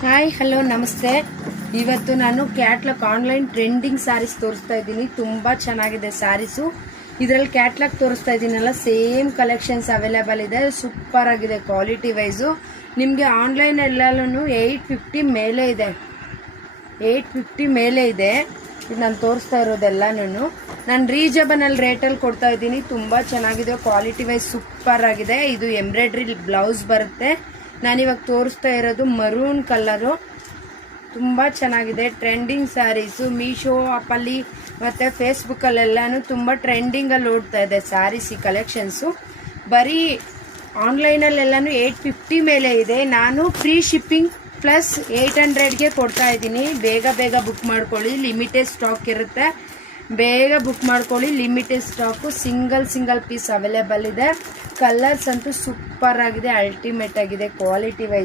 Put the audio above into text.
Hi hello ನಮಸ್ತೆ. ಇವತ್ತು ನಾನು ಕ್ಯಾಟ್ಲಾಗ್ ಆನ್ಲೈನ್ ಟ್ರೆಂಡಿಂಗ್ ಸ್ಯಾರೀಸ್ ತೋರಿಸ್ತಾ ಇದ್ದೀನಿ. ತುಂಬ ಚೆನ್ನಾಗಿದೆ ಸ್ಯಾರೀಸು. ಇದರಲ್ಲಿ ಕ್ಯಾಟ್ಲಾಗ್ ತೋರಿಸ್ತಾ ಇದ್ದೀನಲ್ಲ, ಸೇಮ್ ಕಲೆಕ್ಷನ್ಸ್ ಅವೈಲೇಬಲ್ ಇದೆ. ಸೂಪರ್ ಆಗಿದೆ ಕ್ವಾಲಿಟಿ ವೈಸು. ನಿಮಗೆ ಆನ್ಲೈನ್ ಎಲ್ಲೂ 850 ಮೇಲೆ ಇದೆ. 850 ಮೇಲೆ ಇದೆ. ಇದು ನಾನು ತೋರಿಸ್ತಾ ಇರೋದೆಲ್ಲನೂ ನಾನು ರೀಸನಬಲ್ ರೇಟಲ್ಲಿ ಕೊಡ್ತಾ ಇದ್ದೀನಿ. ತುಂಬ ಚೆನ್ನಾಗಿದೆ, ಕ್ವಾಲಿಟಿ ವೈಸ್ ಸೂಪರ್ ಆಗಿದೆ. ಇದು ಎಂಬ್ರಾಯ್ಡ್ರಿ ಬ್ಲೌಸ್ ಬರುತ್ತೆ. ನಾನಿವಾಗ ತೋರಿಸ್ತಾ ಇರೋದು ಮರೂನ್ ಕಲರು. ತುಂಬ ಚೆನ್ನಾಗಿದೆ, ಟ್ರೆಂಡಿಂಗ್ ಸ್ಯಾರೀಸು. ಮೀಶೋ ಆಪಲ್ಲಿ ಮತ್ತು ಫೇಸ್ಬುಕ್ಕಲ್ಲೆಲ್ಲನೂ ತುಂಬ ಟ್ರೆಂಡಿಂಗಲ್ಲಿ ಓಡ್ತಾ ಇದೆ ಸ್ಯಾರೀಸ್. ಈ ಕಲೆಕ್ಷನ್ಸು ಬರೀ ಆನ್ಲೈನಲ್ಲೆಲ್ಲನೂ 850 ಮೇಲೆ ಇದೆ. ನಾನು ಫ್ರೀ ಶಿಪ್ಪಿಂಗ್ ಪ್ಲಸ್ 800ಗೆ ಕೊಡ್ತಾ ಇದ್ದೀನಿ. ಬೇಗ ಬೇಗ ಬುಕ್ ಮಾಡ್ಕೊಳ್ಳಿ, ಲಿಮಿಟೆಡ್ ಸ್ಟಾಕ್ ಇರುತ್ತೆ. ಬೇಗ ಬುಕ್ ಮಾಡ್ಕೊಳ್ಳಿ, limited stock. Single piece available ಇದೆ. ಕಲರ್ಸ್ ಅಂತೂ ಸೂಪರ್ ಆಗಿದೆ, ಅಲ್ಟಿಮೇಟ್ ಆಗಿದೆ ಕ್ವಾಲಿಟಿ ವೈಸ್.